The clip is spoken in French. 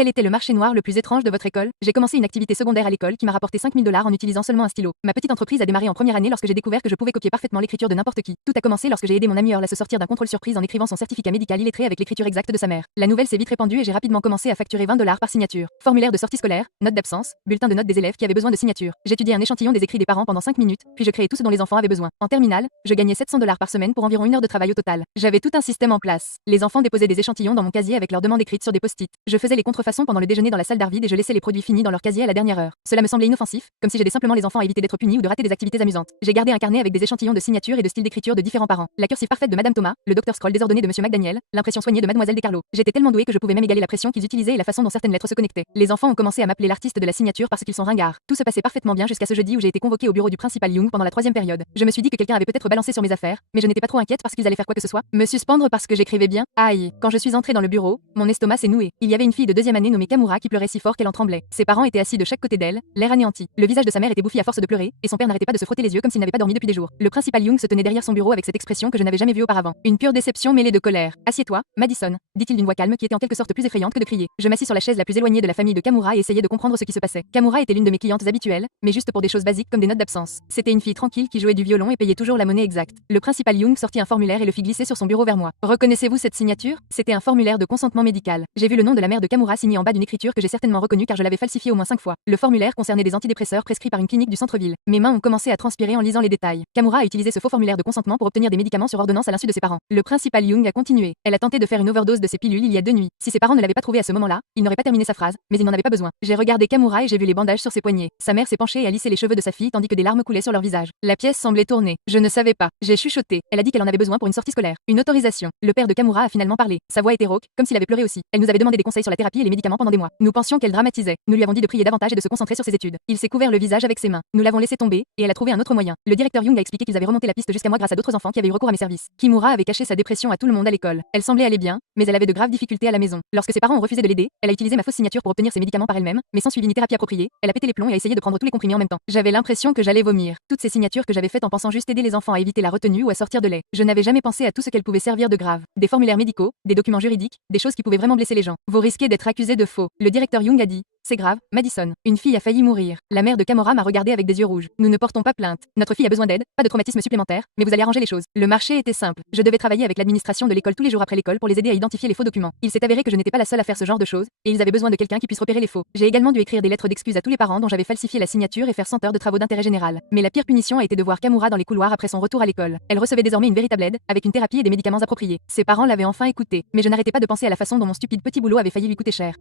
Quel était le marché noir le plus étrange de votre école? J'ai commencé une activité secondaire à l'école qui m'a rapporté 5 000 $ en utilisant seulement un stylo. Ma petite entreprise a démarré en première année lorsque j'ai découvert que je pouvais copier parfaitement l'écriture de n'importe qui. Tout a commencé lorsque j'ai aidé mon ami Earl à se sortir d'un contrôle surprise en écrivant son certificat médical illettré avec l'écriture exacte de sa mère. La nouvelle s'est vite répandue et j'ai rapidement commencé à facturer 20 $ par signature. Formulaire de sortie scolaire, notes d'absence, bulletin de notes des élèves qui avaient besoin de signature. J'étudiais un échantillon des écrits des parents pendant 5 minutes, puis je créais tout ce dont les enfants avaient besoin. En terminale, je gagnais 700 $ par semaine pour environ 1 heure de travail au total. J'avais tout un système en place. Les enfants déposaient des échantillons dans mon casier avec leurs demandes écrites sur des post-it. Je faisais les contrefaçons pendant le déjeuner dans la salle d'art vide et je laissais les produits finis dans leur casier à la dernière heure. Cela me semblait inoffensif, comme si j'aidais simplement les enfants à éviter d'être punis ou de rater des activités amusantes. J'ai gardé un carnet avec des échantillons de signatures et de styles d'écriture de différents parents. La cursive parfaite de Madame Thomas, le docteur Scroll désordonné de Monsieur McDaniel, l'impression soignée de Mademoiselle Descarlo. J'étais tellement douée que je pouvais même égaler la pression qu'ils utilisaient et la façon dont certaines lettres se connectaient. Les enfants ont commencé à m'appeler l'artiste de la signature parce qu'ils sont ringards. Tout se passait parfaitement bien jusqu'à ce jeudi où j'ai été convoquée au bureau du principal Young pendant la 3e période. Je me suis dit que quelqu'un avait peut-être balancé sur mes affaires, mais je n'étais pas trop inquiète parce qu'ils allaient faire quoi que ce soit. Me suspendre parce que j'écrivais bien. Aïe. Quand je suis entrée dans le bureau, mon estomac s'est noué. Il y avait une fille de 2e année nommée Kamura qui pleurait si fort qu'elle en tremblait. Ses parents étaient assis de chaque côté d'elle, l'air anéanti. Le visage de sa mère était bouffi à force de pleurer, et son père n'arrêtait pas de se frotter les yeux comme s'il n'avait pas dormi depuis des jours. Le principal Young se tenait derrière son bureau avec cette expression que je n'avais jamais vue auparavant. Une pure déception mêlée de colère. Assieds-toi, Madison, dit-il d'une voix calme qui était en quelque sorte plus effrayante que de crier. Je m'assis sur la chaise la plus éloignée de la famille de Kamura et essayais de comprendre ce qui se passait. Kamura était l'une de mes clientes habituelles, mais juste pour des choses basiques comme des notes d'absence. C'était une fille tranquille qui jouait du violon et payait toujours la monnaie exacte. Le principal Young sortit un formulaire et le fit glisser sur son bureau vers moi. Reconnaissez-vous cette signature? C'était un formulaire de consentement médical. J'ai vu le nom de la mère de Kamura signé en bas d'une écriture que j'ai certainement reconnue car je l'avais falsifiée au moins 5 fois. Le formulaire concernait des antidépresseurs prescrits par une clinique du centre-ville. Mes mains ont commencé à transpirer en lisant les détails. Kamura a utilisé ce faux formulaire de consentement pour obtenir des médicaments sur ordonnance à l'insu de ses parents. Le principal Young a continué. Elle a tenté de faire une overdose de ces pilules il y a 2 nuits. Si ses parents ne l'avaient pas trouvé à ce moment-là, il n'aurait pas terminé sa phrase, mais il n'en avait pas besoin. J'ai regardé Kamura et j'ai vu les bandages sur ses poignets. Sa mère s'est penchée et a lissé les cheveux de sa fille tandis que des larmes coulaient sur leur visage. La pièce semblait tourner. Je ne savais pas. J'ai chuchoté. Elle a dit qu'elle en avait besoin pour une sortie scolaire. Une autorisation. Le père de Kamura a finalement parlé. Sa voix était rauque, comme s'il avait pleuré aussi. Elle nous avait demandé des conseils sur la thérapie et les médicaments pendant des mois. Nous pensions qu'elle dramatisait. Nous lui avons dit de prier davantage et de se concentrer sur ses études. Il s'est couvert le visage avec ses mains. Nous l'avons laissé tomber et elle a trouvé un autre moyen. Le directeur Young a expliqué qu'ils avaient remonté la piste jusqu'à moi grâce à d'autres enfants qui avaient eu recours à mes services. Kimura avait caché sa dépression à tout le monde à l'école. Elle semblait aller bien, mais elle avait de graves difficultés à la maison. Lorsque ses parents ont refusé de l'aider, elle a utilisé ma fausse signature pour obtenir ses médicaments par elle-même, mais sans suivi ni thérapie appropriée. Elle a pété les plombs et a essayé de prendre tous les comprimés en même temps. J'avais l'impression que j'allais vomir. Toutes ces signatures que j'avais faites en pensant juste aider les enfants à éviter la retenue ou à sortir de lait. Je n'avais jamais pensé à tout ce qu'elles pouvaient servir de grave. Des formulaires médicaux, des documents juridiques, des choses qui pouvaient vraiment blesser les gens. Vous risquez d'être accusé de faux. Le directeur Young a dit. C'est grave, Madison. Une fille a failli mourir. La mère de Kamura m'a regardé avec des yeux rouges. Nous ne portons pas plainte. Notre fille a besoin d'aide, pas de traumatisme supplémentaire, mais vous allez arranger les choses. Le marché était simple. Je devais travailler avec l'administration de l'école tous les jours après l'école pour les aider à identifier les faux documents. Il s'est avéré que je n'étais pas la seule à faire ce genre de choses, et ils avaient besoin de quelqu'un qui puisse repérer les faux. J'ai également dû écrire des lettres d'excuses à tous les parents dont j'avais falsifié la signature et faire 100 heures de travaux d'intérêt général. Mais la pire punition a été de voir Kamura dans les couloirs après son retour à l'école. Elle recevait désormais une véritable aide, avec une thérapie et des médicaments appropriés. Ses parents l'avaient enfin écoutée, mais je n'arrêtais pas de penser à la façon dont mon stupide petit boulot avait failli lui coûter cher.